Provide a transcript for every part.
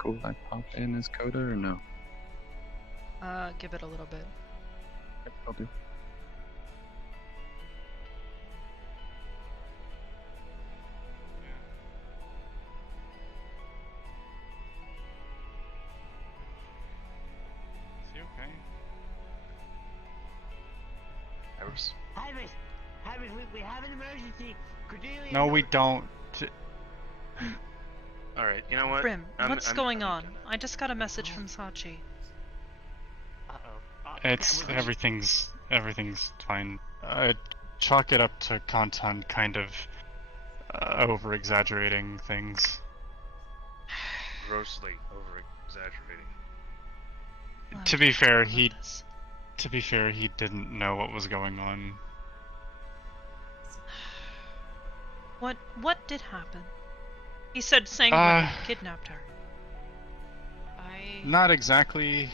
cool if I pop in as Coda or no? Give it a little bit. Yep, I'll do. Is he okay? Hybris. Hybris, we have an emergency. Cordelia. No, we don't. Alright, you know what? Bream, what's going on? I just got a message from Sachi. Uh-oh. It's everything's fine. Chalk it up to Kantan kind of over exaggerating things. Grossly over exaggerating. Well, To be fair, with this. he didn't know what was going on. What did happen? He said Sanguine kidnapped her. Not exactly.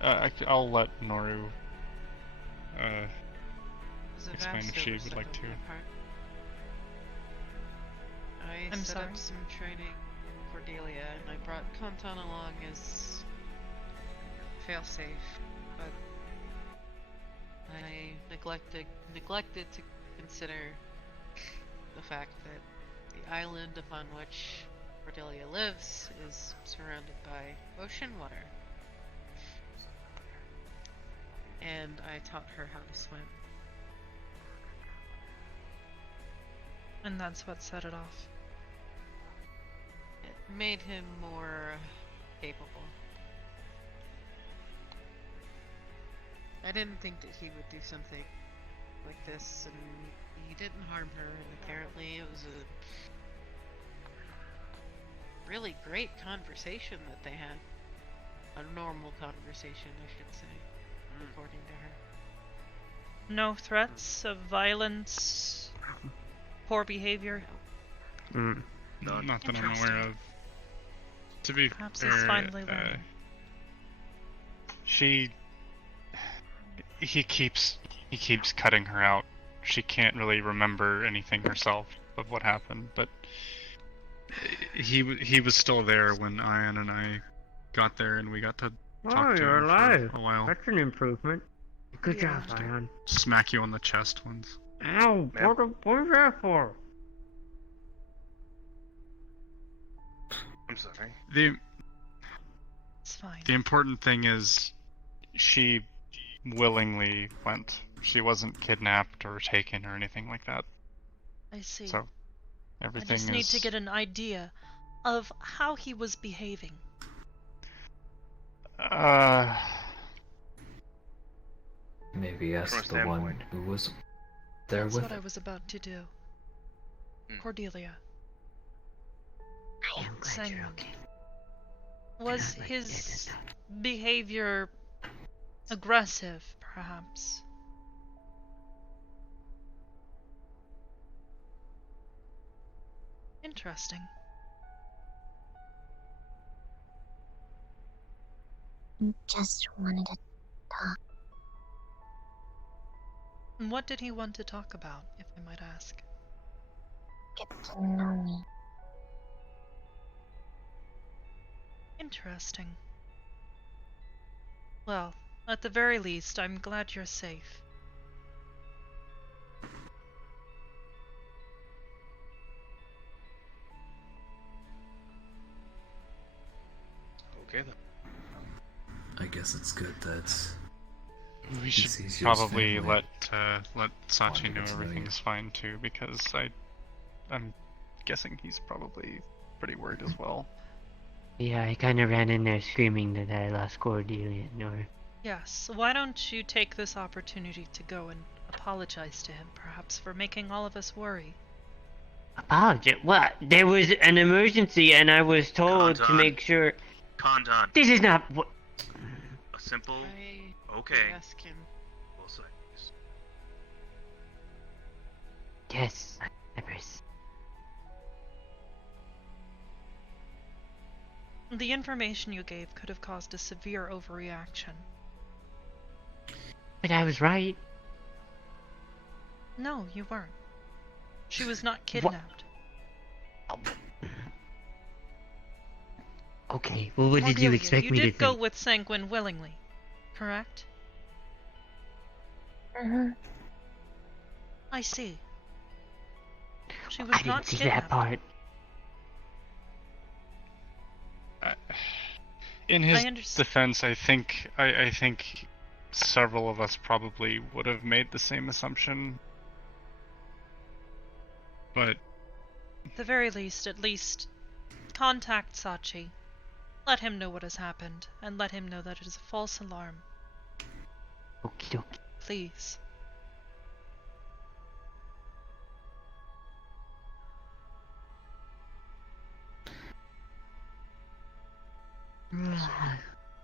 I'll let Noru explain if she would like to. I I'm set sorry. up some training for Cordelia, and I brought Kantan along as failsafe, but I neglected to consider the fact that the island upon which Cordelia lives is surrounded by ocean water. And I taught her how to swim. And that's what set it off. It made him more capable. I didn't think that he would do something like this, and he didn't harm her, and apparently it was a really great conversation that they had. A normal conversation, I should say, according to her. No threats of violence, poor behavior. Mm. Not that I'm aware of. To be Perhaps fair, he's finally learning. he keeps cutting her out. She can't really remember anything herself of what happened, but he was still there when Ian and I got there, and we got to talk to you're him alive. for a while. That's an improvement. Good Yeah. job, Ion. Smack you on the chest once. Ow! What was that for? I'm sorry. It's fine. The important thing is she willingly went. She wasn't kidnapped or taken or anything like that. I see. So I everything just is. need to get an idea of how he was behaving. Maybe ask From a the one standpoint. who was there That's with what I him. was about to do. Hmm. Cordelia. I am glad you're Sanguine. okay. Was Not his like that. behavior aggressive, perhaps? Interesting. Just wanted to talk. And what did he want to talk about, if I might ask? Get to know me. Interesting. Well, at the very least, I'm glad you're safe. Okay then. I guess it's good that We He should sees you as probably family. let Sachi know Wanted to know you. everything's fine too, because I'm guessing he's probably pretty worried as well. Yeah, I kind of ran in there screaming that I lost Cordelia and Nora. Yes, why don't you take this opportunity to go and apologize to him, perhaps, for making all of us worry? Apologize? What? There was an emergency and I was told to Kantan. make sure. Kantan. This is not what. A simple I okay. did ask him. Both sides. Yes, Hybris. The information you gave could have caused a severe overreaction. But I was right. No, you weren't. She was not kidnapped. Okay, well, what did you Cordelia, expect you me to did go think? with Sanguine willingly, correct? Mm-hmm. I see. She was I didn't not see kidnapped. that part. In his I understand. defense, I think several of us probably would have made the same assumption. But At the very least, at least, contact Sachi. Let him know what has happened, and let him know that it is a false alarm. Okie dokie. Please.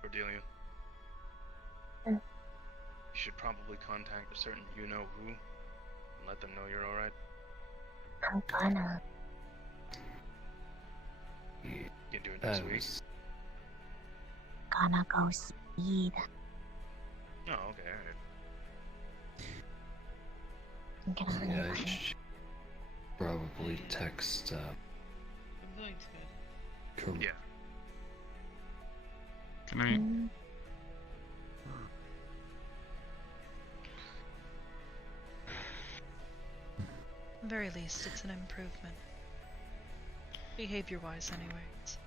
Cordelia. Mm. You should probably contact a certain you-know-who and let them know you're alright. I'm gonna. You can do it next week. Gonna go speed. Oh, okay, alright. Get on Yeah, your I way. should probably text I'm going to. Cor- Yeah. can I? Mm. At the very least, it's an improvement. Behavior-wise, anyways.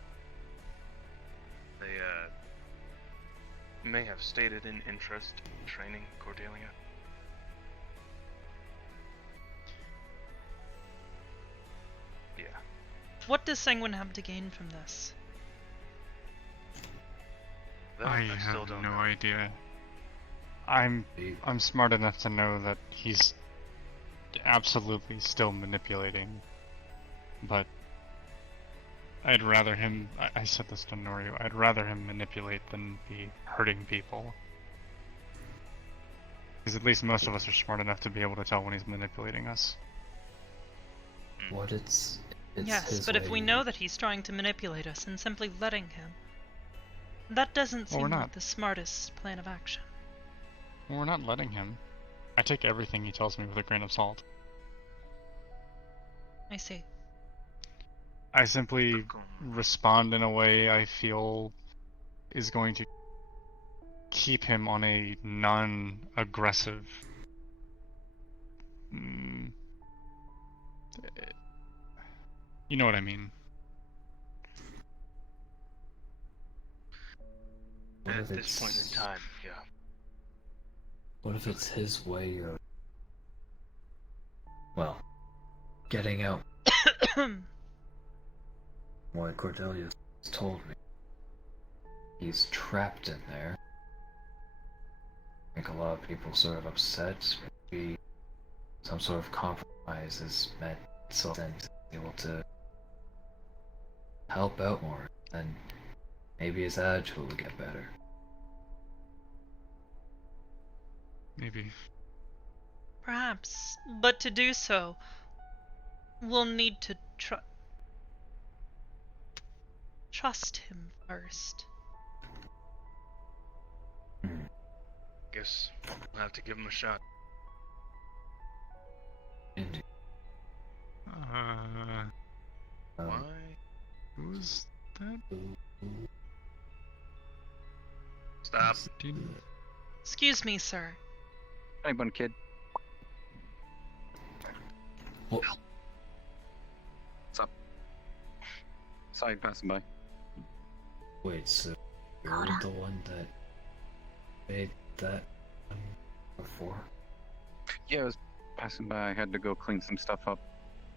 They, may have stated an interest in training Cordelia. Yeah. What does Sanguine have to gain from this? That I still have don't no know. idea. I'm He- smart enough to know that he's absolutely still manipulating, but I'd rather him. I said this to Norio. I'd rather him manipulate than be hurting people. Because at least most of us are smart enough to be able to tell when he's manipulating us. What it's Yes, his but if way. we know that he's trying to manipulate us and simply letting him, that doesn't Well, we're seem not. like the smartest plan of action. Well, we're not letting him. I take everything he tells me with a grain of salt. I see. I simply respond in a way I feel is going to keep him on a non-aggressive. You know what I mean? What At if this point in it's- time, yeah. What if it's his way of, well, getting out what Cordelia told me? He's trapped in there. I think a lot of people sort of upset. Maybe some sort of compromise is meant so then to be able to help out more, and maybe his attitude will get better. Maybe. Perhaps, but to do so, we'll need to trust him first. Guess we'll have to give him a shot. Indeed. Why? Who's that? Stop. Do you- Excuse me, sir. Hey, bun kid. What? What's up? Saw you passing by. Wait, so you're Coda. the one that made that one before? Yeah, I was passing by. I had to go clean some stuff up.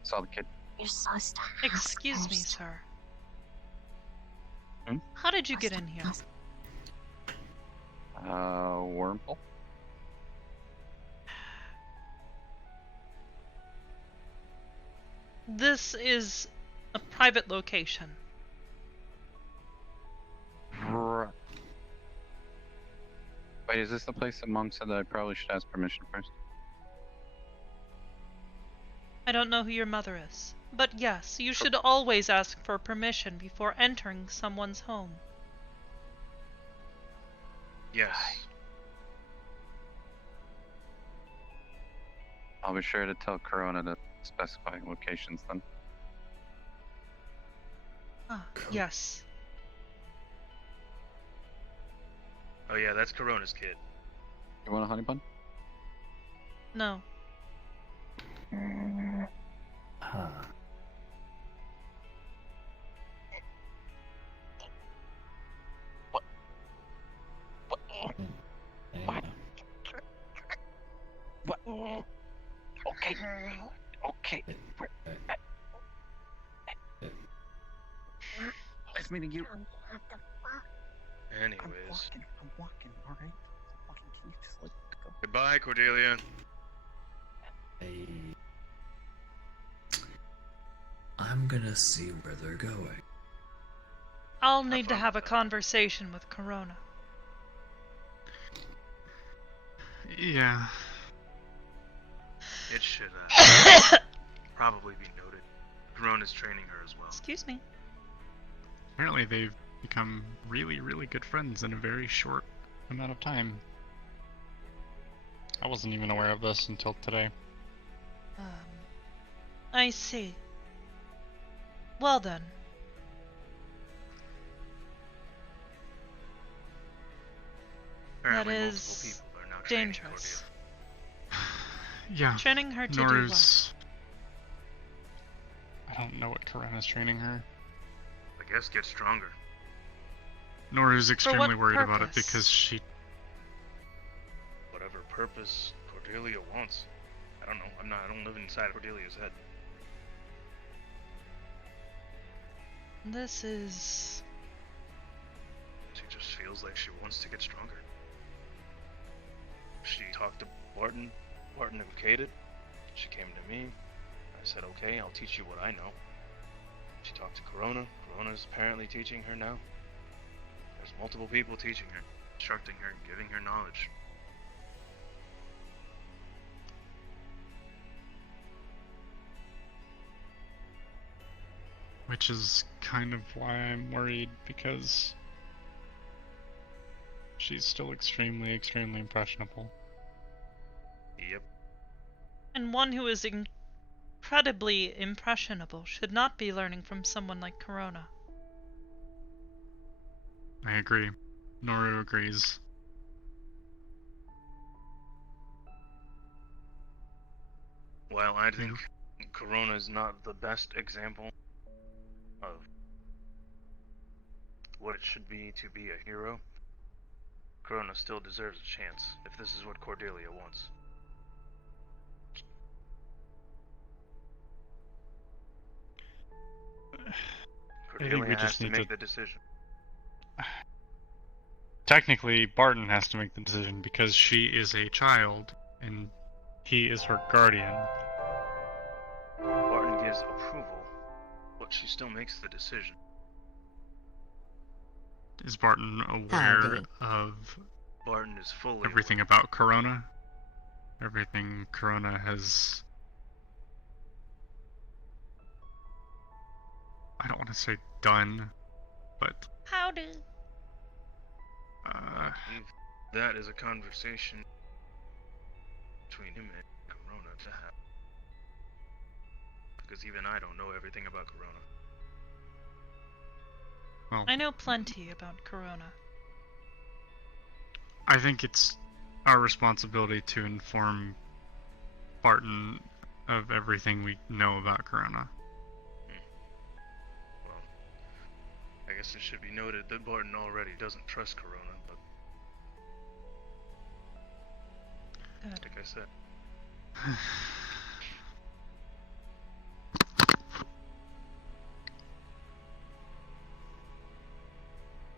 Saw the kid. You're supposed to ask Excuse me, first. sir. Hmm? How did you get in here? Wormhole? This is a private location. Right. Wait, is this the place that Mom said that I probably should ask permission first? I don't know who your mother is, but yes, you should always ask for permission before entering someone's home. Yes. I'll be sure to tell Corona to specify locations then. Ah, Cool. yes. Oh yeah, that's Corona's kid. You want a honey bun? No. Huh. What? What? Okay. Okay. Nice meeting you. Anyways, I'm walking, alright? I'm walking. Can you just let go? goodbye, Cordelia. I'm gonna see where they're going. I'll need to fun have a with that. conversation with Corona. Yeah. It should probably be noted. Corona's training her as well. Excuse me. Apparently they've become really, really good friends in a very short amount of time. I wasn't even aware of this until today. I see. Well then. Apparently multiple is people are now training dangerous. Yeah. Training her to do what? Nora's... I don't know what Corona's training her. Cordelia. I guess get stronger. Nora's extremely what worried about it purpose? because she... Whatever purpose Cordelia wants. I don't know. I don't live inside Cordelia's head. This is... She just feels like she wants to get stronger. She talked to Barton. Barton okayed it. She came to me. I said, okay, I'll teach you what I know. She talked to Corona. Corona's apparently teaching her now. There's multiple people teaching her, instructing her, giving her knowledge. Which is kind of why I'm worried, because she's still extremely, extremely impressionable. Yep. And one who is incredibly impressionable should not be learning from someone like Corona. I agree. Nora agrees. While I think Corona is not the best example of what it should be to be a hero, Corona still deserves a chance if this is what Cordelia wants. Cordelia has to make the decision. Technically, Barton has to make the decision because she is a child and he is her guardian. Barton gives approval, but she still makes the decision. Is Barton aware of Barton is fully everything about Corona? Everything Corona has... I don't want to say done, but... Howdy. That is a conversation between him and Corona to have. Because even I don't know everything about Corona. Well, I know plenty about Corona. I think it's our responsibility to inform Barton of everything we know about Corona. Well, I guess it should be noted that Barton already doesn't trust Corona, but Good. like I said,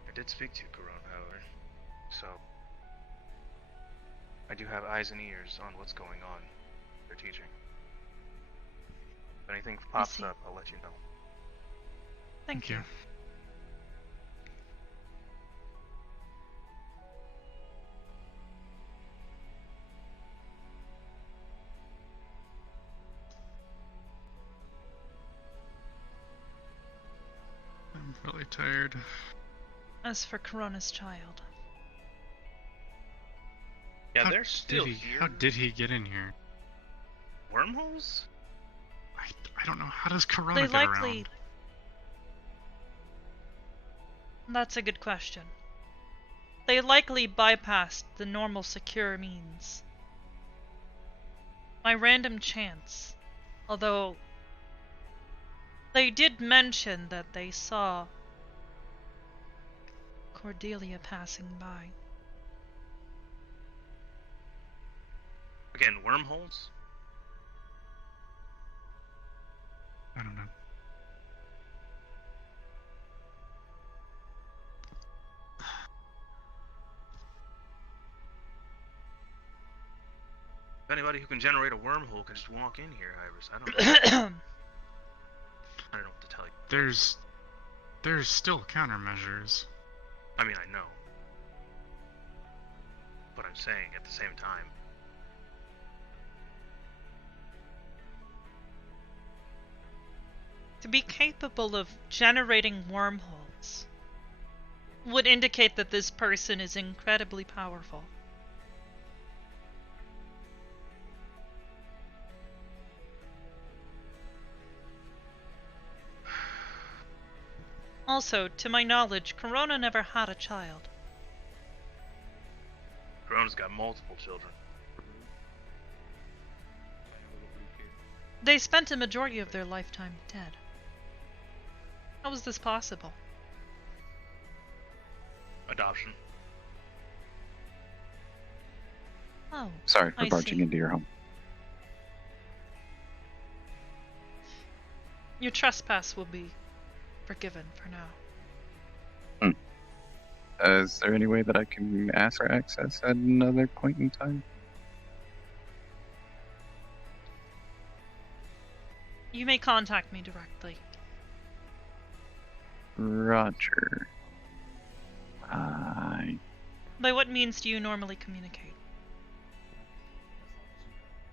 I did speak to Corona, however, so I do have eyes and ears on what's going on. They're teaching. If anything pops see. up, I'll let you know. Thank you. I'm really tired. As for Corona's child, Yeah, How they're still did he, here. How did he get in here? Wormholes? I don't know. How does Corona they get likely. around? That's a good question. they likely bypassed the normal secure means. By random chance. Although they did mention that they saw Cordelia passing by. Again, wormholes? I don't know. If anybody who can generate a wormhole can just walk in here, Hybris. I don't know. I don't know what to tell you. There's still countermeasures. I mean, I know. But I'm saying at the same time. To be capable of generating wormholes would indicate that this person is incredibly powerful. Also, to my knowledge, Corona never had a child. Corona's got multiple children. They spent a majority of their lifetime dead. How is this possible? Adoption. Oh, Sorry for I barging see. into your home. Your trespass will be forgiven for now. Is there any way that I can ask for access at another point in time? You may contact me directly. Roger. By what means do you normally communicate?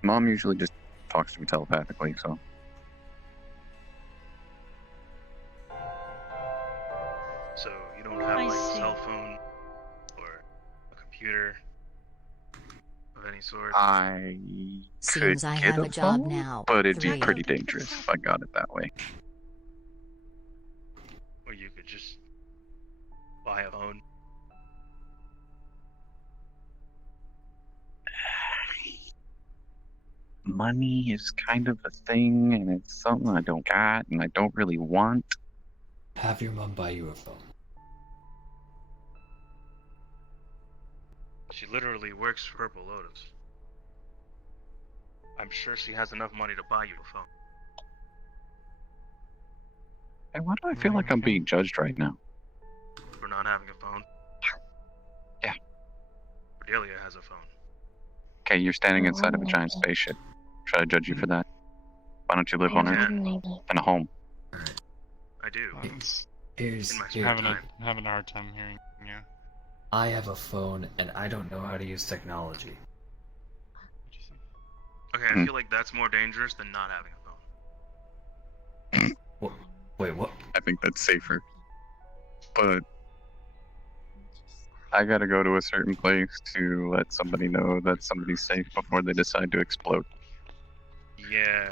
Mom usually just talks to me telepathically, so. So you don't have I like see. a cell phone or a computer of any sort? I Seems could I get have a job phone, now. but it'd be 3. pretty dangerous if I got it that way. Or you could just buy a phone. Money is kind of a thing, and it's something I don't got, and I don't really want. Have your mom buy you a phone. She literally works for Purple Lotus. I'm sure she has enough money to buy you a phone. Hey, why do I feel like I'm being judged right now? For not having a phone? Yeah. Cordelia has a phone. Okay, you're standing inside of a giant spaceship. Should I judge you for that? Why don't you live on Earth Maybe. in a home? I do. Here's In my I'm spare having time. having a hard time hearing. Yeah. I have a phone and I don't know how to use technology. Okay, I feel like that's more dangerous than not having a phone. What? Wait, what? I think that's safer. But I gotta go to a certain place to let somebody know that somebody's safe before they decide to explode. Yeah.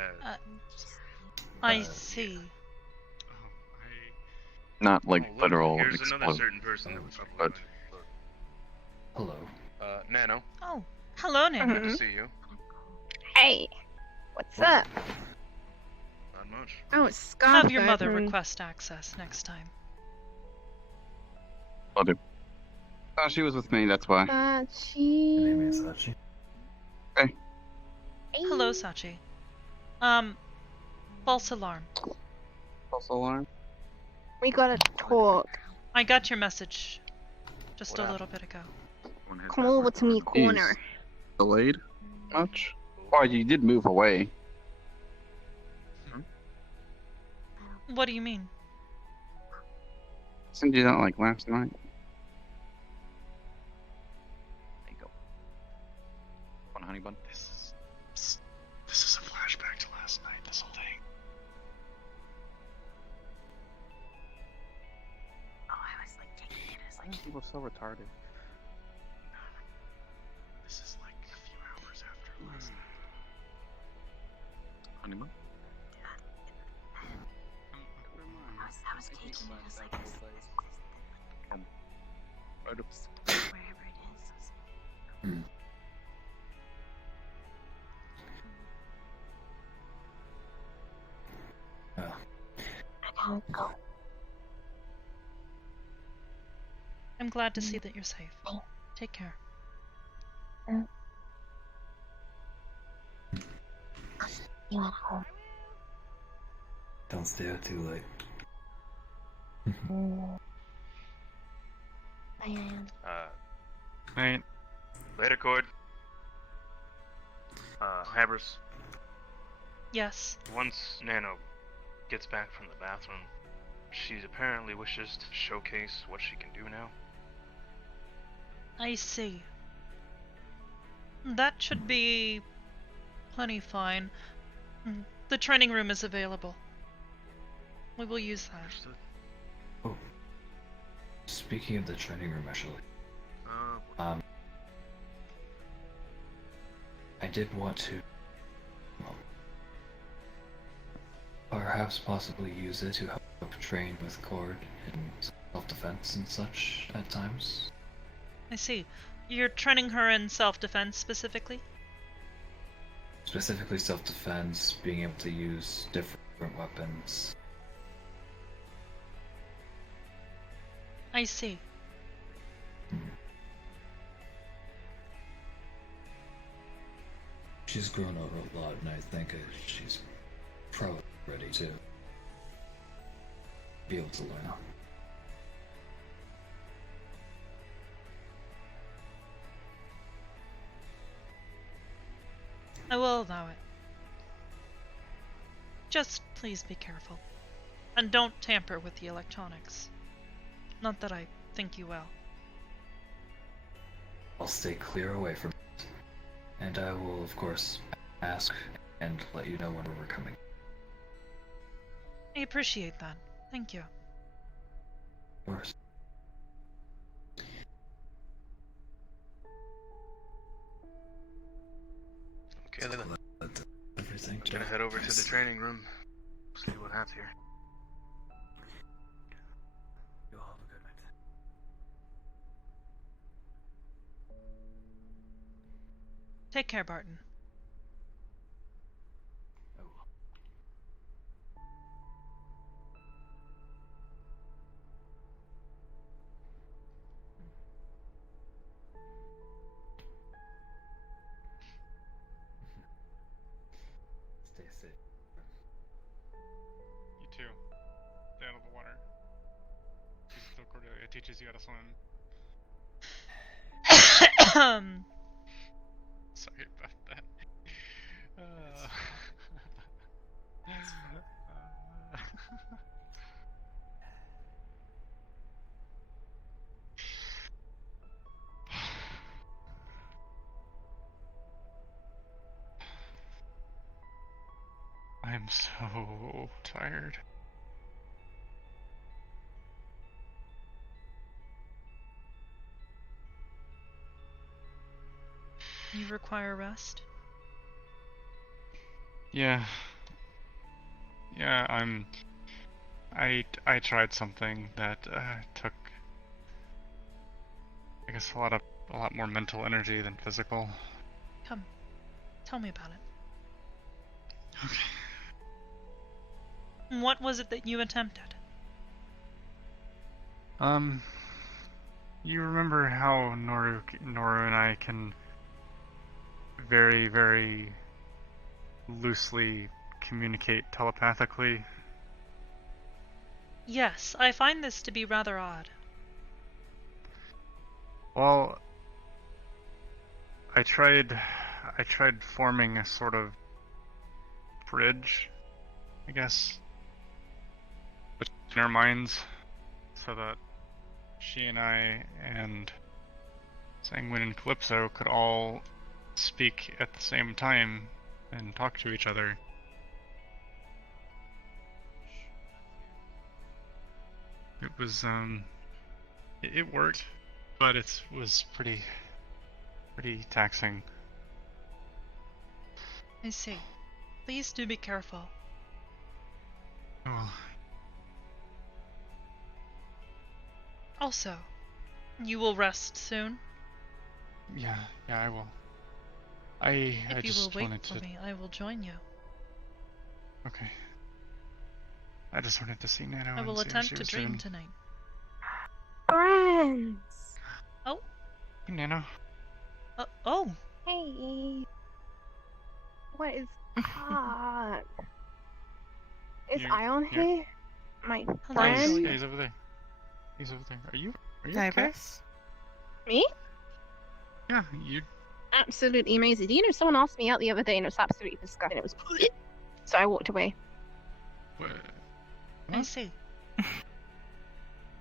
I see. Not like Oh, look, literal here's another explode. certain person that was probably But- going to explode. Hello. Nano, Oh, hello, Nana. good to see you. Hey, what's up? Not much. Oh, it's Scott. Have your mother request access next time. I'll do. Oh, she was with me, that's why. My name is Hachi. Hello, Sachi. False alarm. False alarm? We gotta talk. I got your message just What a happened? little bit ago. Come over to me corner. Delayed? Much? Oh, you did move away. What do you mean? Sent you that like last night. There you go. Want a honey bun? This is a flashback to last night. This whole thing. Oh, I was like taking it as like. He was so retarded. This is like a few hours after last night. Honey bun? I was taking it as like this. Right up. Where Can't go. I'm glad to see that you're safe. Take care. You at home? Don't stay out too late. I am. Right. Later, Cord. Hybris. Yes. Once Nano gets back from the bathroom, she apparently wishes to showcase what she can do now. I see. That should be plenty fine. The training room is available. We will use that. Understood. Oh. Speaking of the training room, actually. I did want to perhaps possibly use it to help train with Cord in self-defense and such at times. I see. You're training her in self-defense specifically? Specifically self-defense, being able to use different weapons. I see. She's grown up a lot, and I think she's probably ready to be able to learn. I will allow it. Just please be careful. And don't tamper with the electronics. Not that I think you will. I'll stay clear away from it. And I will, of course, ask and let you know when we're coming. I appreciate that. Thank you. Of course. Okay, then. Everything. I'm gonna head over to the training room. See what happens here. You'll have a good night. Take care, Barton. Stay safe. You too. Stay out of the water. She's still Cordelia. Teaches you how to swim. Sorry about that. I'm so tired. You require rest? Yeah. Yeah, I tried something that took, I guess, a lot more mental energy than physical. Come, tell me about it. Okay. What was it that you attempted? You remember how Noru and I can very, very loosely communicate telepathically? Yes, I find this to be rather odd. Well, I tried forming a sort of bridge, I guess, between our minds, so that she and I and Sanguine and Calypso could all speak at the same time and talk to each other. It was it worked, but it was pretty taxing. I see. Please do be careful. Oh, Also, you will rest soon? yeah, I will. I If you just will wait wanted for to. me, I will join you. Okay. I just wanted to see Nano. I will and see how she attempt to was dream doing. tonight. Friends. Oh, Hey, Nano. oh, Hey. What is up? Is You- Ion you're- here? My Hello, Yeah, friend? Julia. he's over there. He's over there. Are you okay? Hybris? Me? Yeah, you. Absolutely amazing. Do you know someone asked me out the other day and it was absolutely disgusting. It was so I walked away. What? I see.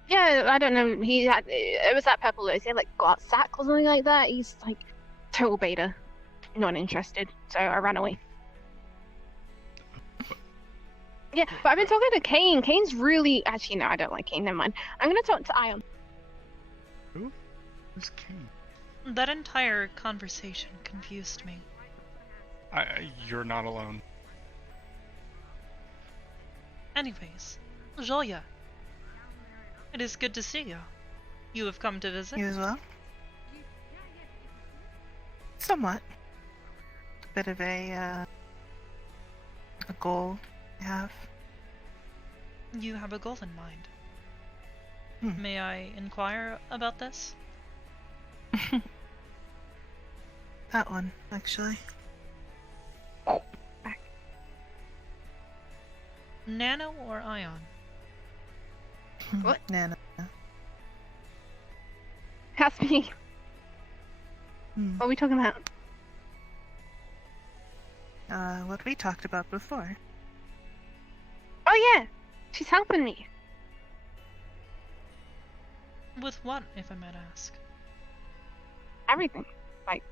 Yeah, I don't know. He had it was that purple. He had like gut sack or something like that. He's like total beta, not interested. So I ran away. Yeah, but I've been talking to Kane. Kane's really actually no, I don't like Kane. Never mind. I'm gonna talk to Ion. Who's Kane? That entire conversation confused me. You're not alone. Anyways, Julia, it is good to see you. You have come to visit? You as well? Somewhat. Bit of a goal I have. You have a goal in mind. Hmm. May I inquire about this? That one, actually. Nano or Ion? What? Nana. That's me. Hmm. What are we talking about? What we talked about before. Oh yeah, she's helping me. With what, if I might ask? Everything. Like,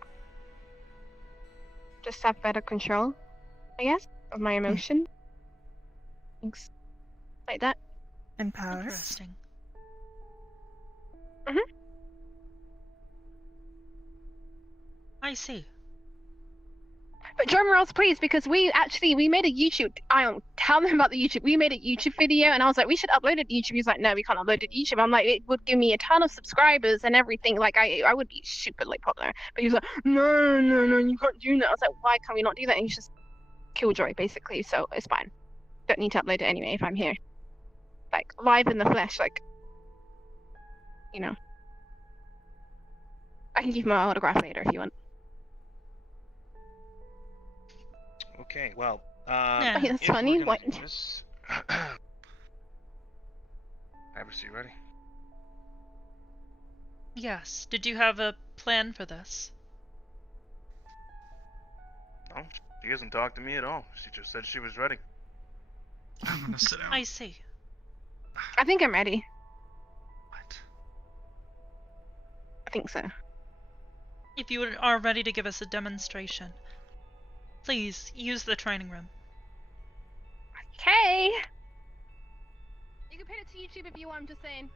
just have better control, I guess, of my emotion. Things like that. And powers. Interesting. I see. But drum rolls, please, because we made a YouTube. Tell them about the YouTube. We made a YouTube video, and I was like, we should upload it to YouTube. He's like, no, we can't upload it to YouTube. I'm like, it would give me a ton of subscribers and everything. Like, I would be super like popular. But he was like, no, you can't do that. I was like, why can't we not do that? And he's just killjoy, basically. So it's fine. Don't need to upload it anyway if I'm here, like live in the flesh. Like, you know, I can give my autograph later if you want. Okay, well, Yeah. Oh, that's if we're funny. gonna What? do this- Hybris, you ready? Yes. Did you have a plan for this? No, she hasn't talked to me at all. She just said she was ready. I'm gonna sit down. I see. I think I'm ready. What? I think so. If you are ready to give us a demonstration, please use the training room. Okay. You can put it to YouTube if you want. I'm just saying.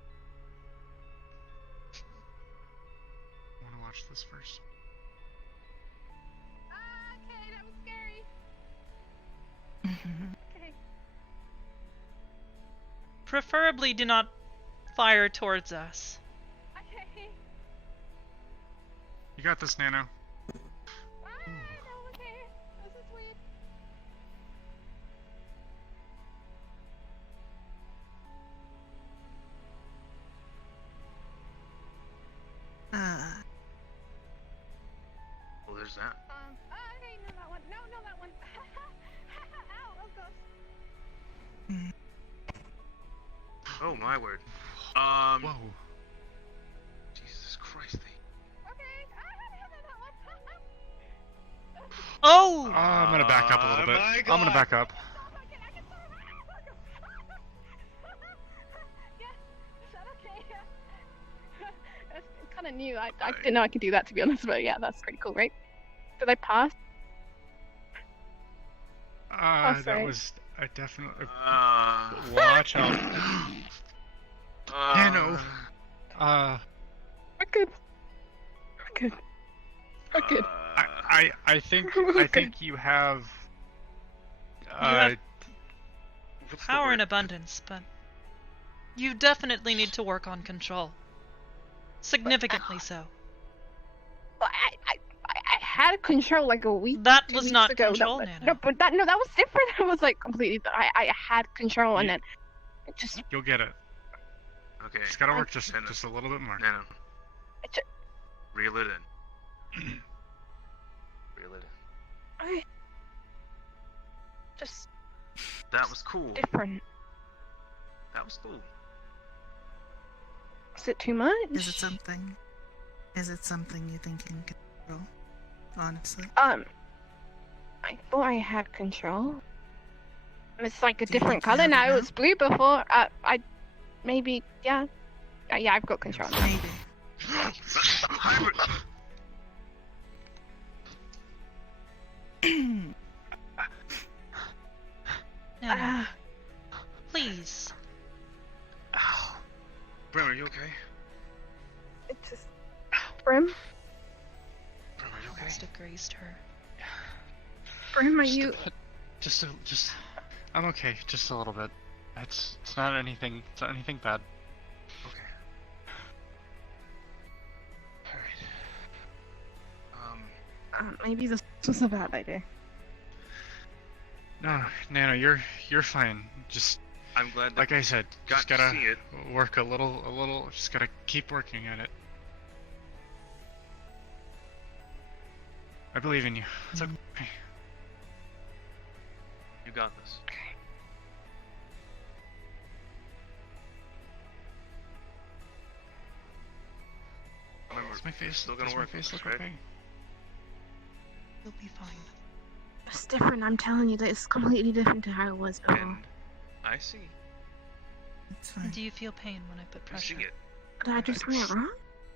I want to watch this first. Okay, that was scary. Okay. Preferably do not fire towards us. Okay. You got this, Nano. No, okay. This is weird. Well, there's that. Okay, no, that one. No, that one. Ow, oh gosh. Oh my word. Whoa. Jesus Christ. Okay. That one. Oh! I'm gonna back up a little bit. my I'm gonna back up. Yeah, is that okay? That's kind of new. I didn't know I could do that, to be honest, but yeah, that's pretty cool, right? Did I pass? That sorry. was I definitely. Watch out. Nano. We're good. We're good. We're good. I think you have. have What's the power word? in abundance, but you definitely need to work on control. Significantly so. Well, I had control like a week. That 2 was weeks not ago. control, no, Nana. no, but that was different. That was like completely. I had control, and You- then it just You'll get it. Okay. It's gotta I- work just a little bit more. No. it just, Reel it in. Reel it in. just That was cool. different. That was cool. Is it too much? Is it something? Is it something you think you can control? Honestly. I thought I had control. It's like a Do you different think you color have it now. now? It was blue before. I maybe yeah. Yeah, I've got control now. Maybe. Hybris! Nana, please. Ow. Bream, are you okay? It just Brim, Bream, are you okay? Almost grazed her. Brim, are Just a you? bit. Just. I'm okay. Just a little bit. It's not anything. It's not anything bad. Okay. Alright. Maybe this was a bad idea. No, Nana, you're fine. Just I'm glad that like I said, got just to gotta see it. work a little. Just gotta keep working at it. I believe in you. It's okay. You got this. Remember, Does my face still gonna does work my face for us, look right? okay? You'll be fine. It's different. I'm telling you that it's completely different to how it was before. And I see. It's fine. Do you feel pain when I put I pressure? see it. Did I do something wrong?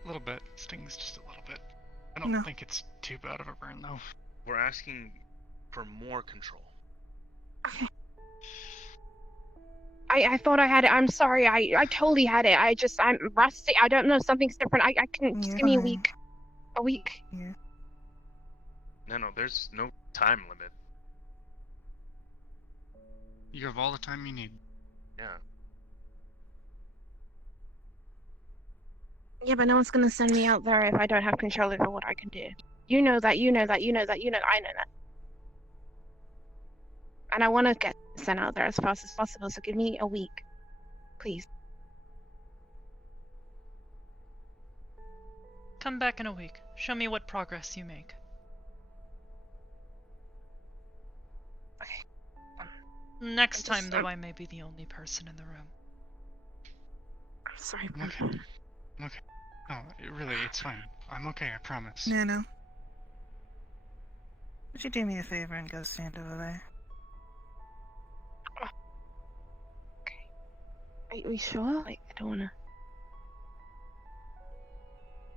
A little bit. Stings just a little bit. I don't No. think it's too bad of a burn though. We're asking for more control. I thought I had it. I'm sorry. I totally had it. I'm rusty. I don't know. Something's different. I can just You're give me a fine. week. A week. Yeah. No, there's no time limit. You have all the time you need. Yeah. Yeah, but no one's gonna send me out there if I don't have control over what I can do. You know that. You know that. You know that. You know. I know that. And I want to get sent out there as fast as possible. So give me a week, please. Come back in a week. Show me what progress you make. Next time, though, I may be the only person in the room. I'm sorry, I'm okay. I'm okay. No, really, it's fine. I'm okay, I promise. Nano. Would you do me a favor and go stand over there? Are you sure? Like, I don't wanna.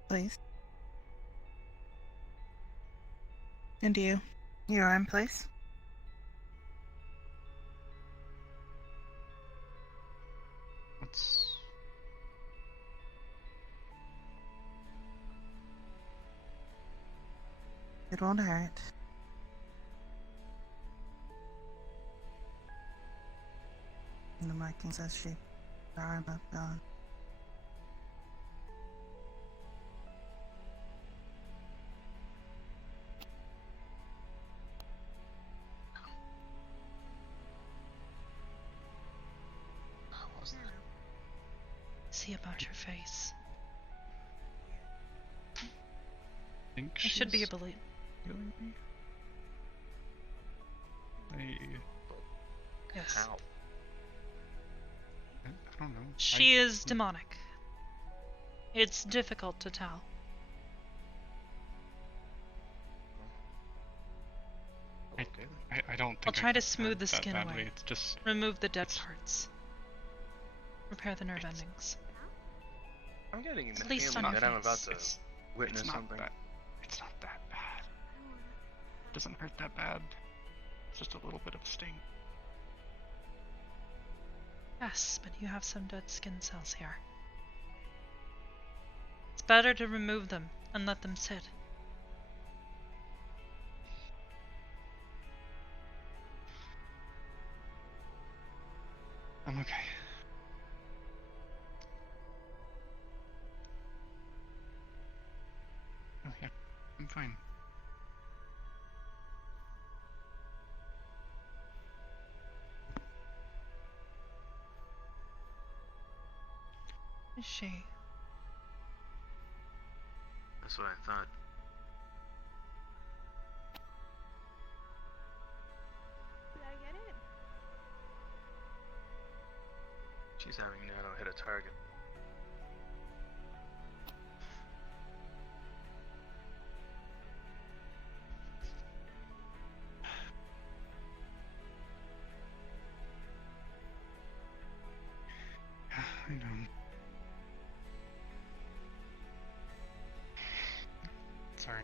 Please. And you? You're in place? What's... It won't hurt. And the markings as she arm up gone. How was that? See about your face. I think I should be she's able to. healing me? Yes. How? I don't know. She is demonic. It's difficult to tell. Okay. I don't think I'll try I to can smooth the that skin badly. away. It's just... Remove the dead parts. Repair the nerve endings. I'm getting the At least feeling on that your I'm about face. to It's witness not something. that... It's not that bad. It doesn't hurt that bad. It's just a little bit of a sting. Yes, but you have some dead skin cells here. It's better to remove them and let them sit. I'm okay. Oh yeah, I'm fine. Is she? That's what I thought. Did I get it? She's having Nano hit a target. I know. Sorry.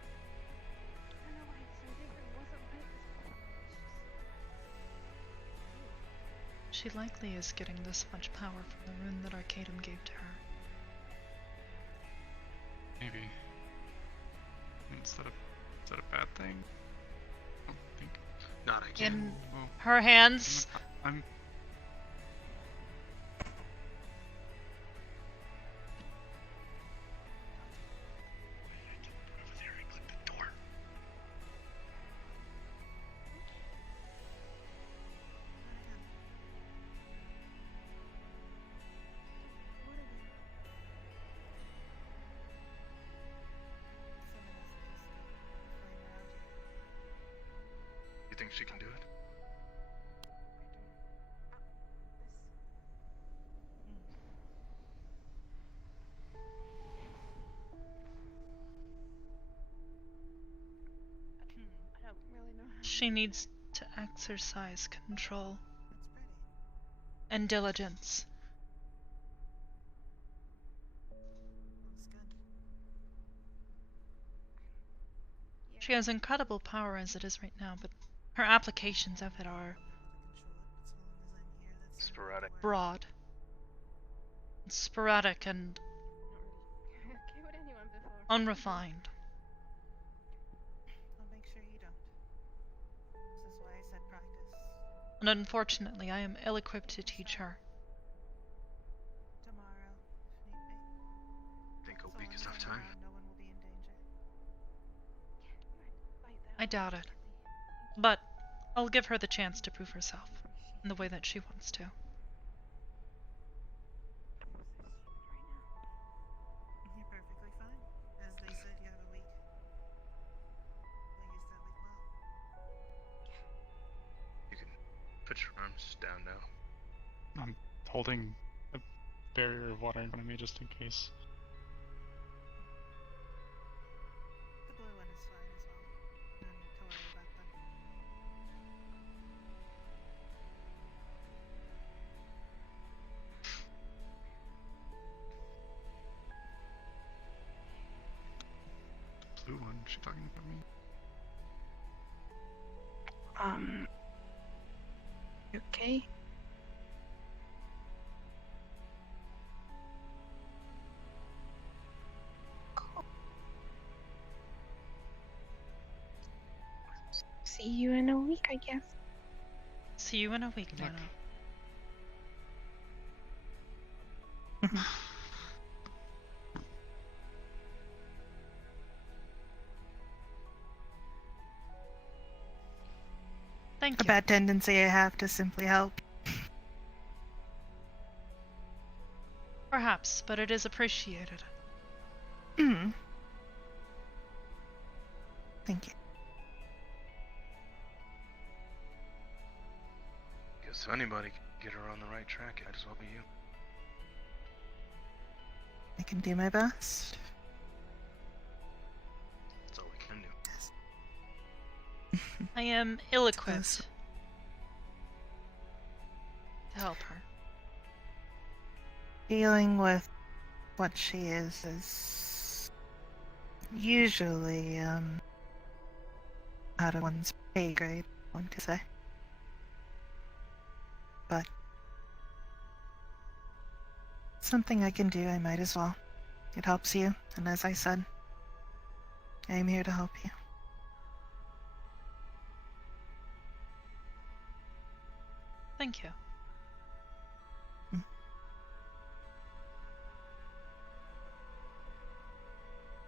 I don't know why it's so different. It wasn't like this before. She likely is getting this much power from the rune that Arcadum gave to her. Maybe. Is that a bad thing? I don't think. Not again. In Well, her hands, I'm You think she can do it? I don't really know how. she needs to exercise control and diligence. She has incredible power as it is right now, but her applications of it are Sporadic. broad, sporadic, and Okay with anyone before. unrefined. I'll make sure you don't. This is why I said practice. And unfortunately, I am ill-equipped to teach her. Tomorrow, if need be. Think a So week long is as enough I'm time? around, no one will be in danger. I doubt it. But I'll give her the chance to prove herself in the way that she wants to. You're perfectly fine. As they said, you have a week. You'll use that week well. You can put your arms down now. I'm holding a barrier of water in front of me just in case. The blue one is fine as well. No need to worry about them. Blue one, is she talking about me? You okay? Cool. See you in a week, I guess. See you in a week, Good luck. Nano. Thank A you. bad tendency I have to simply help. Perhaps, but it is appreciated. Hmm. Thank you. Guess if anybody can get her on the right track, it might as well be you. I can do my best. That's all we can do. I am ill-equipped Suppose- to help her. Dealing with what she is usually out of one's pay grade, I want to say. But something I can do, I might as well. It helps you, and as I said, I am here to help you. Thank you.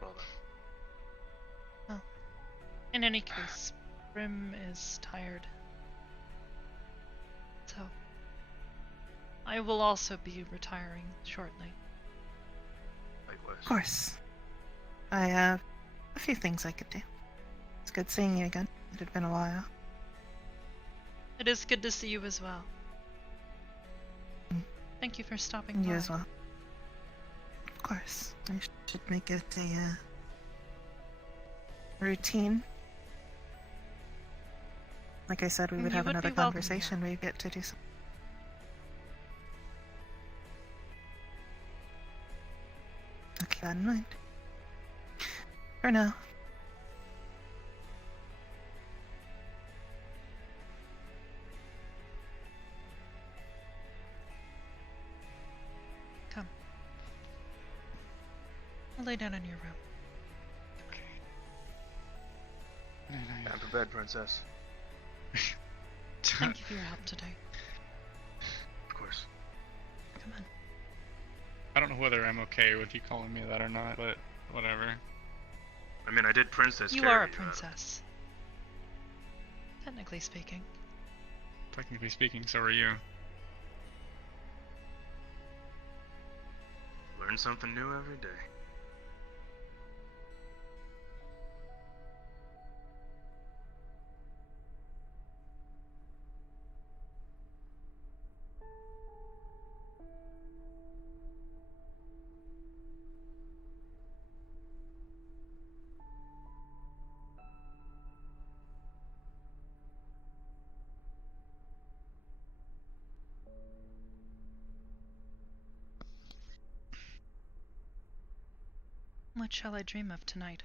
Well then. In any case, Bream is tired. So, I will also be retiring shortly. Likewise. Of course. I have a few things I could do. It's good seeing you again. It had been a while. It is good to see you as well. Thank you for stopping And by. you as well. Of course. I should make it a routine. Like I said, we would You have would another be welcome conversation where you get to do something. I'll keep that in mind. For now. Come. I'll lay down in your room. Time for bed, princess. Thank you for your help today. Of course. Come on. I don't know whether I'm okay with you calling me that or not, but whatever. I mean, I did princess You carry are a you, princess. Technically speaking. Technically speaking, so are you. Learn something new every day. What shall I dream of tonight?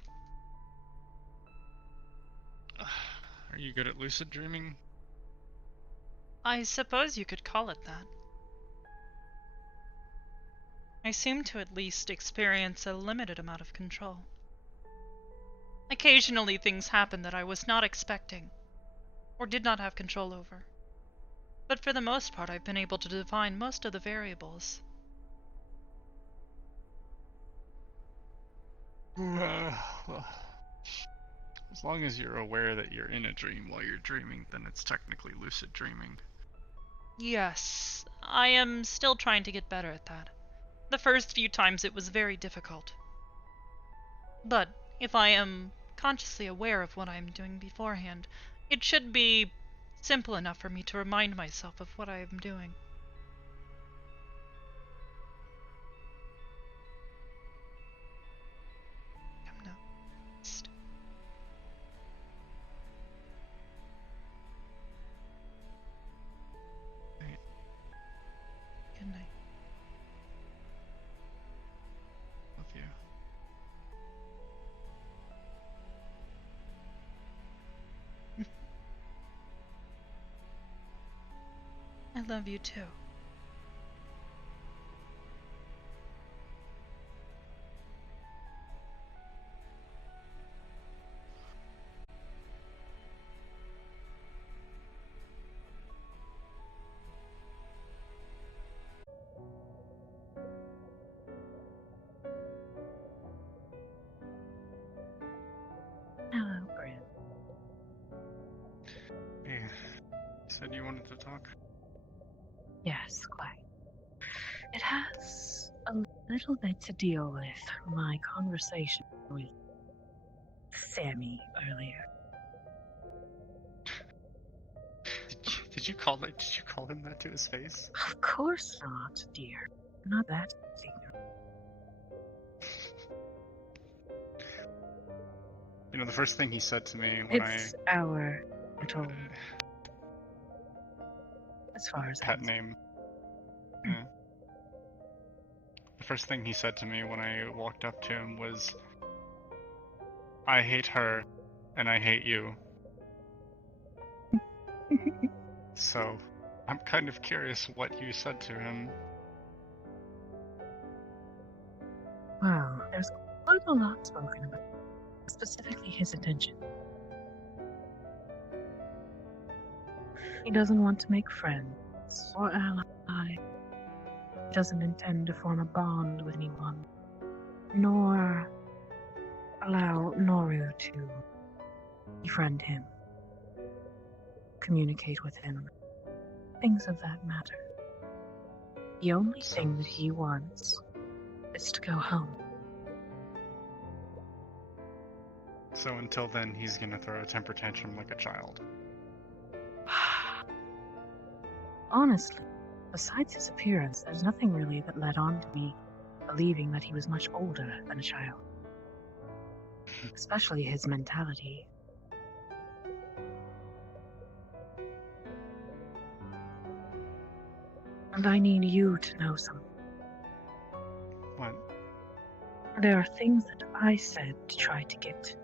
Are you good at lucid dreaming? I suppose you could call it that. I seem to at least experience a limited amount of control. Occasionally things happen that I was not expecting, or did not have control over. But for the most part, I've been able to define most of the variables. Well, as long as you're aware that you're in a dream while you're dreaming, then it's technically lucid dreaming. Yes, I am still trying to get better at that. The first few times it was very difficult. But if I am consciously aware of what I am doing beforehand, it should be simple enough for me to remind myself of what I am doing. Come now. Psst. Good night. Love you. I love you too. Hello, Bream. Yeah. You said you wanted to talk? Yes, quite. It has a little bit to deal with my conversation with Sammy earlier. Did you call him that to his face? Of course not, dear. I'm not that ignorant. You know, the first thing he said to me when It's our little, as far as pet name. Yeah. The first thing he said to me when I walked up to him was, "I hate her, and I hate you." So, I'm kind of curious what you said to him. Well, there's quite a lot spoken about, specifically his intention. He doesn't want to make friends. acquaintance or ally. He doesn't intend to form a bond with anyone, nor allow Noru to befriend him, communicate with him, things of that matter. The only thing that he wants is to go home. So until then, he's gonna throw a temper tantrum like a child. Honestly, besides his appearance, there's nothing really that led on to me believing that he was much older than a child. Especially his mentality. And I need you to know something. What? There are things that I said to try to get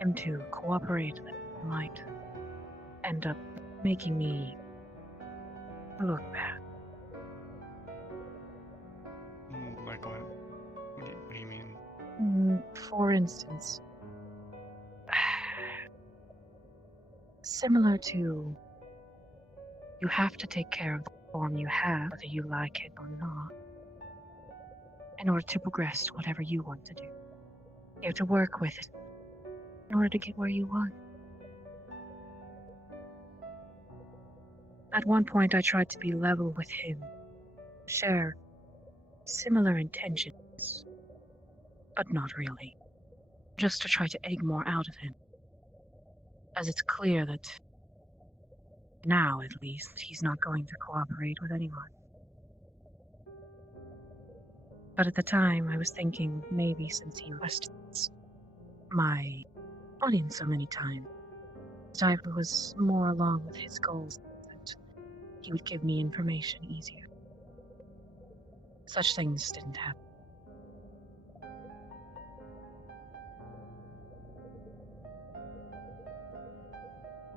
him to cooperate that might end up making me look bad. Like what? What do you mean? For instance, similar to you have to take care of the form you have, whether you like it or not, in order to progress to whatever you want to do. You have to work with it in order to get where you want. At one point, I tried to be level with him, share similar intentions, but not really. Just to try to egg more out of him. As it's clear that, now at least, he's not going to cooperate with anyone. But at the time, I was thinking maybe since he questions my audience so many times, that I was more along with his goals, that he would give me information easier. Such things didn't happen.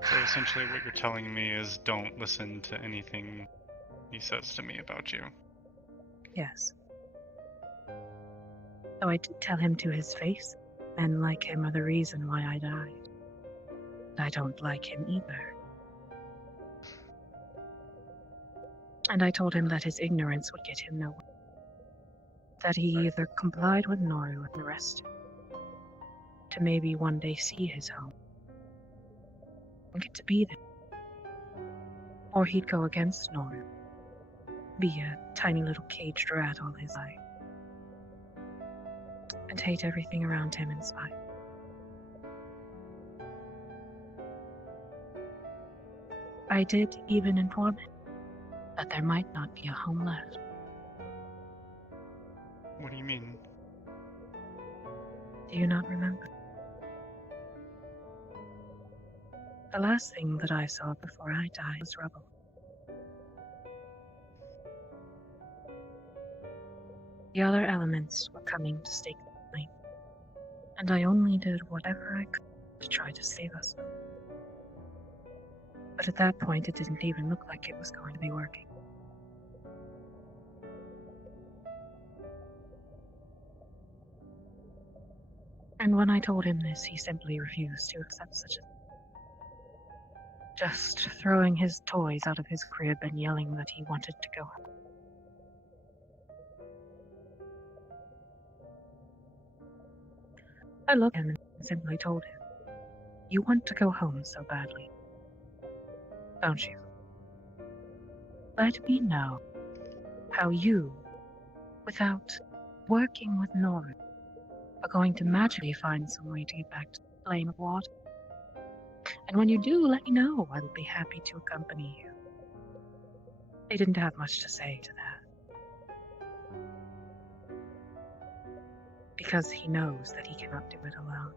So essentially what you're telling me is don't listen to anything he says to me about you. Yes. Though I did tell him to his face, men like him are the reason why I died. I don't like him either. And I told him that his ignorance would get him nowhere. That he either complied with Noru and the rest, to maybe one day see his home, and get to be there. Or he'd go against Noru, be a tiny little caged rat all his life, and hate everything around him in spite. I did even inform him that there might not be a home left. What do you mean? Do you not remember? The last thing that I saw before I died was rubble. The other elements were coming to stake the claim, and I only did whatever I could to try to save us. But at that point, it didn't even look like it was going to be working. And when I told him this, he simply refused to accept such a thing. Just throwing his toys out of his crib and yelling that he wanted to go home. I looked at him and simply told him, "You want to go home so badly, don't you? Let me know how you, without working with Noru, are going to magically find some way to get back to the plane of water. And when you do, let me know. I will be happy to accompany you." He didn't have much to say to that, because he knows that he cannot do it alone.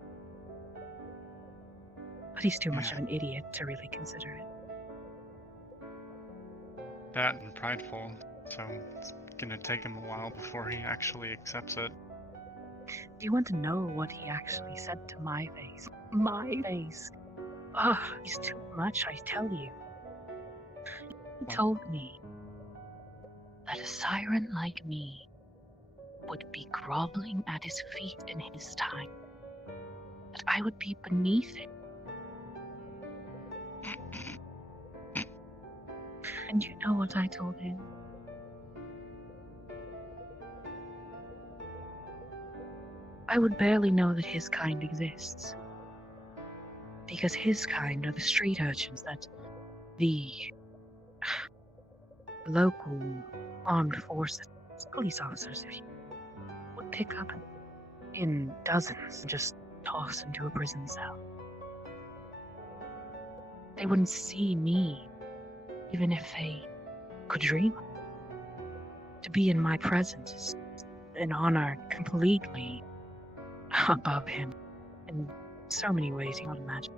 But he's too much of an idiot to really consider it. That and prideful, so it's gonna take him a while before he actually accepts it. Do you want to know what he actually said to my face? My face. Ugh, he's too much, I tell you. He told me that a siren like me would be groveling at his feet in his time. That I would be beneath him. And you know what I told him? I would barely know that his kind exists. Because his kind are the street urchins that the local armed forces, police officers, if you would pick up in dozens and just toss into a prison cell. They wouldn't see me, even if they could dream. To be in my presence is an honor completely above him in so many ways you can't imagine.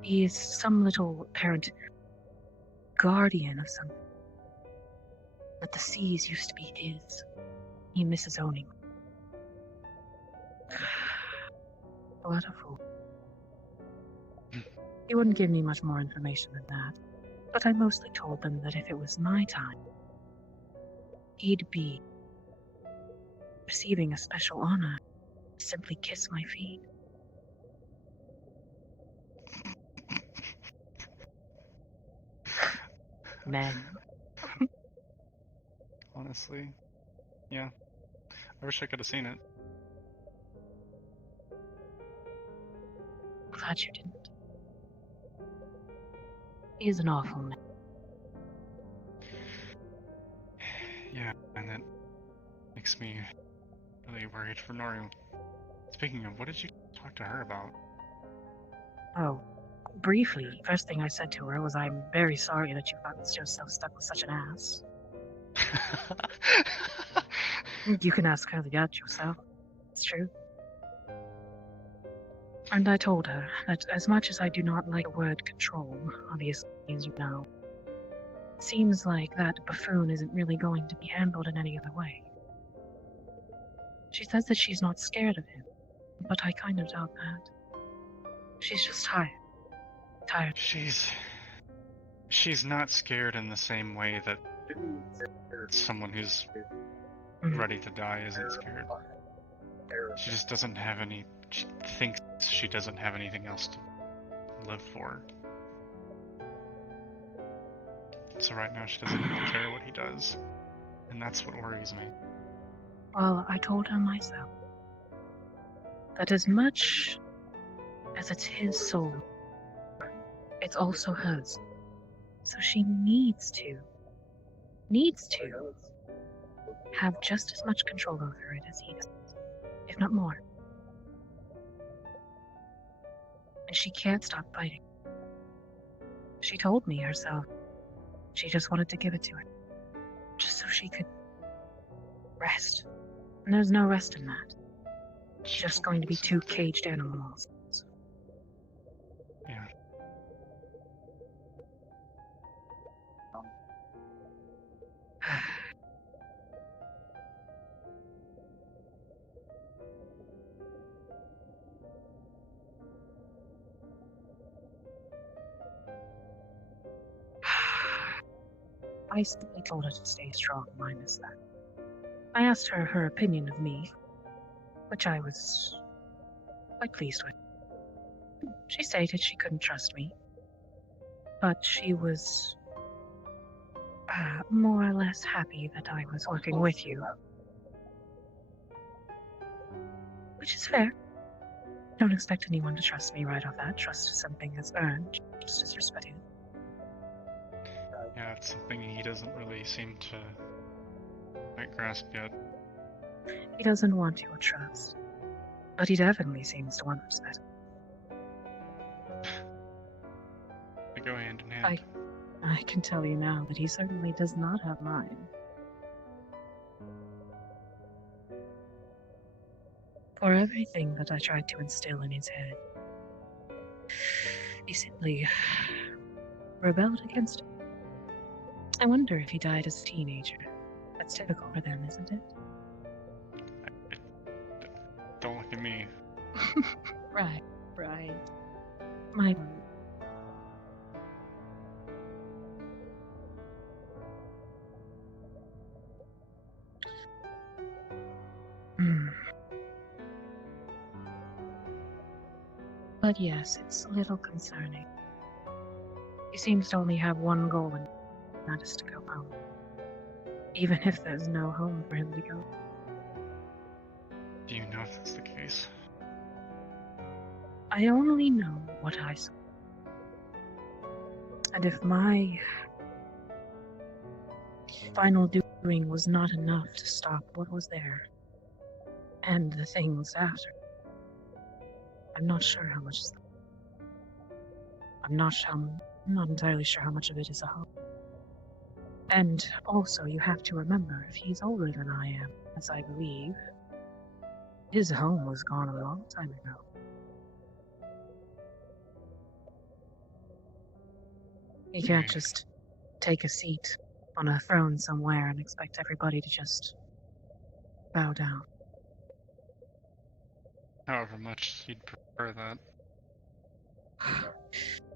He is some little apparent guardian of something. That the seas used to be his. He misses owning. What a fool. He wouldn't give me much more information than that, but I mostly told them that if it was my time, he'd be receiving a special honor to simply kiss my feet. Men. Honestly, yeah. I wish I could have seen it. Glad you didn't. He is an awful man. Yeah, and that makes me really worried for Norio. Speaking of, what did you talk to her about? Oh, briefly, first thing I said to her was, I'm very sorry that you found yourself stuck with such an ass. You can ask her that yourself. It's true. And I told her that as much as I do not like the word control, obviously, as you know, it seems like that buffoon isn't really going to be handled in any other way. She says that she's not scared of him, but I kind of doubt that. She's just tired. Tired. She's not scared in the same way that someone who's ready to die isn't scared. She just doesn't have any. She thinks she doesn't have anything else to live for. So right now she doesn't really care what he does. And that's what worries me. Well, I told her myself that as much as it's his soul, it's also hers. So she needs to have just as much control over it as he does, if not more. And she can't stop fighting. She told me herself she just wanted to give it to her, just so she could rest. And there's no rest in that. It's just going to be two caged animals. Yeah. I simply told her to stay strong, minus that. I asked her her opinion of me, which I was quite pleased with. She stated she couldn't trust me, but she was more or less happy that I was working with you. Which is fair. Don't expect anyone to trust me right off that. Trust is something that's earned, just as respected. Yeah, it's something he doesn't really seem to quite grasp yet. He doesn't want your trust, but he definitely seems to want respect. They go hand in hand. I can tell you now that he certainly does not have mine. For everything that I tried to instill in his head, he simply rebelled against it. I wonder if he died as a teenager. That's typical for them, isn't it? Don't look at me. Right. My... But yes, it's a little concerning. He seems to only have one goal, and that is to go home. Even if there's no home for him to go. Do you know if that's the case? I only know what I saw. And if my final doing was not enough to stop what was there, and the things after, I'm not sure how much is left. I'm not entirely sure how much of it is a hope. And also, you have to remember, if he's older than I am, as I believe, his home was gone a long time ago. He can't just take a seat on a throne somewhere and expect everybody to just bow down. However much you'd prefer that.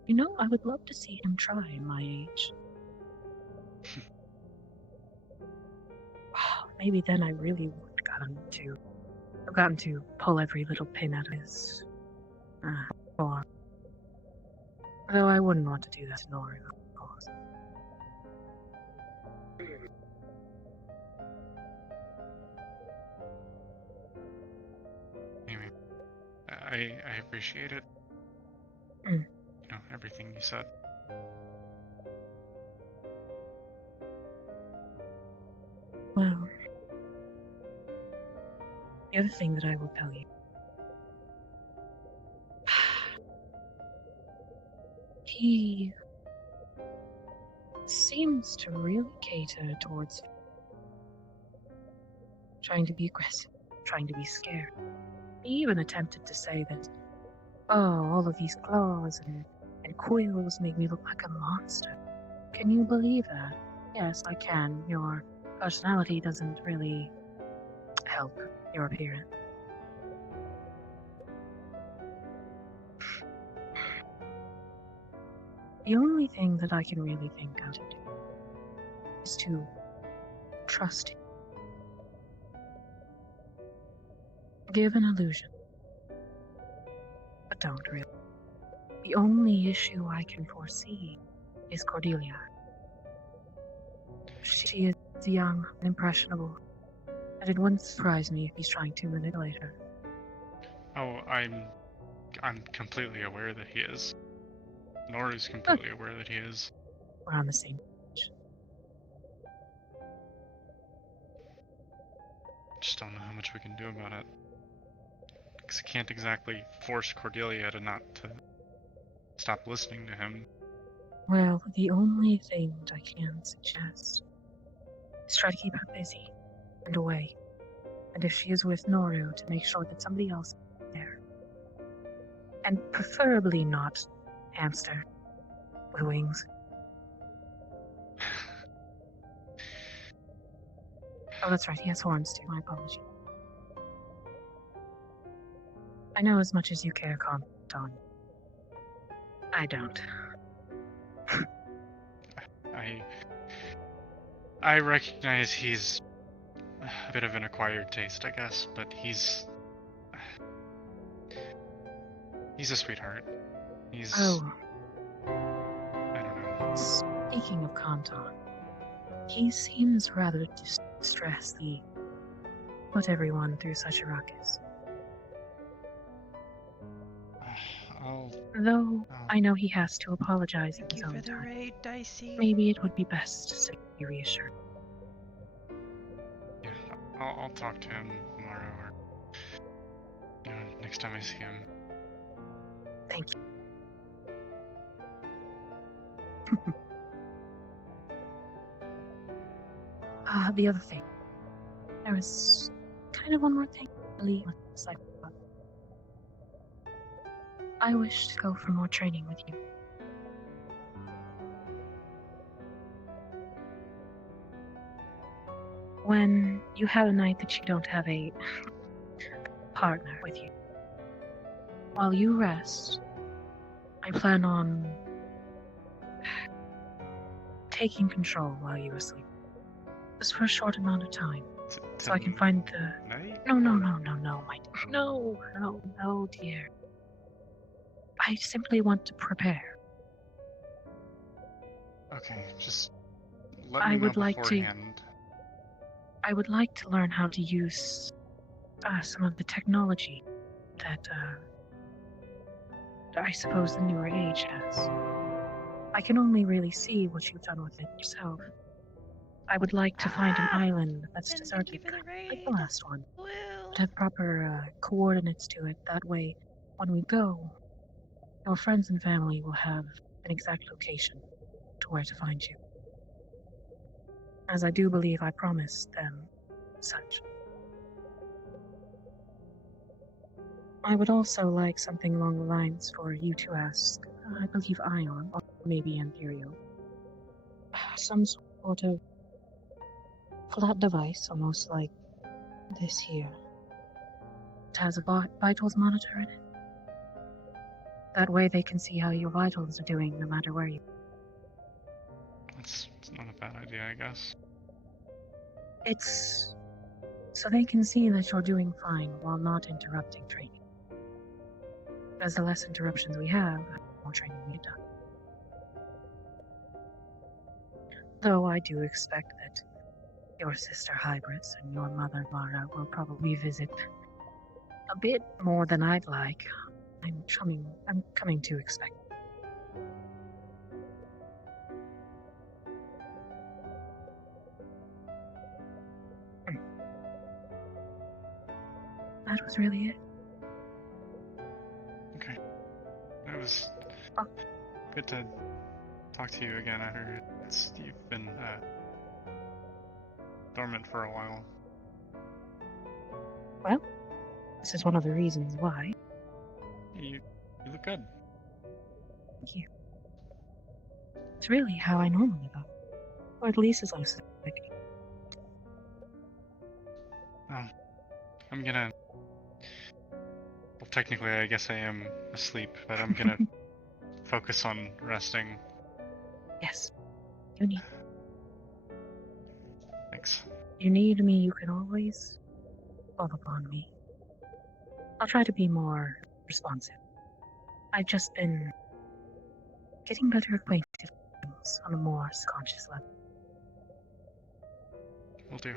You know, I would love to see him try in my age. Maybe then I really would have gotten to pull every little pin out of his form. Though I wouldn't want to do that to Nora, of course. Anyway, I appreciate it. Mm. You know, everything you said. Well, the other thing that I will tell you. He seems to really cater towards trying to be aggressive, trying to be scared. He even attempted to say that, oh, all of these claws and quills make me look like a monster. Can you believe that? Yes, I can. Your personality doesn't really help your appearance. The only thing that I can really think of to do is to trust him. Give an illusion. But don't really. The only issue I can foresee is Cordelia. She is young and impressionable, and it wouldn't surprise me if he's trying to manipulate her. Oh, I'm completely aware that he is. Nora's completely aware that he is. We're on the same page. Just don't know how much we can do about it. Because I can't exactly force Cordelia to stop listening to him. Well, the only thing that I can suggest is try to keep her busy and away. And if she is with Noru, to make sure that somebody else is there. And preferably not hamster with wings. Oh, that's right, he has horns too, my apologies. I know as much as you care, Don. I don't. I recognize he's a bit of an acquired taste, I guess, but he's a sweetheart. Oh. I don't know. Speaking of Kanton, he seems rather distressed he put everyone through such a ruckus. Though I know he has to apologize in his own time. Raid, Dicey. Maybe it would be best to be reassured. Yeah, I'll talk to him tomorrow or next time I see him. Thank you. The other thing. There was kind of one more thing. Really, I wish to go for more training with you. When you have a night that you don't have a partner with you, while you rest, I plan on taking control while you are asleep. Just for a short amount of time. So I can find the... No, dear. I simply want to prepare. Okay, just let I me know would like to- beforehand. I would like to learn how to use some of the technology that I suppose the newer age has. I can only really see what you've done with it yourself. I would like to find an island that's And deserted, thank you for the raid. like the last one, Will. but have proper coordinates to it. That way, when we go, your friends and family will have an exact location to where to find you. As I do believe I promised them such. I would also like something along the lines for you to ask, I believe Ion, or maybe Imperial. Some sort of flat device, almost like this here. It has a vitals monitor in it. That way they can see how your vitals are doing no matter where you... It's not a bad idea, I guess. It's... so they can see that you're doing fine while not interrupting training. As the less interruptions we have, the more training we get done. Though I do expect that your sister Hybris and your mother Lara will probably visit a bit more than I'd like. I'm coming to expect. That was really it. Okay. It was Oh. good to talk to you again. I heard you've been dormant for a while. Well, this is one of the reasons why. You look good. Thank you. It's really how I normally look. Or at least as I was thinking. I'm gonna... Well, technically, I guess I am asleep, but I'm gonna focus on resting. Yes. You need. Thanks. You need me, you can always call upon me. I'll try to be more responsive. I've just been getting better acquainted with things on a more subconscious level. Will do.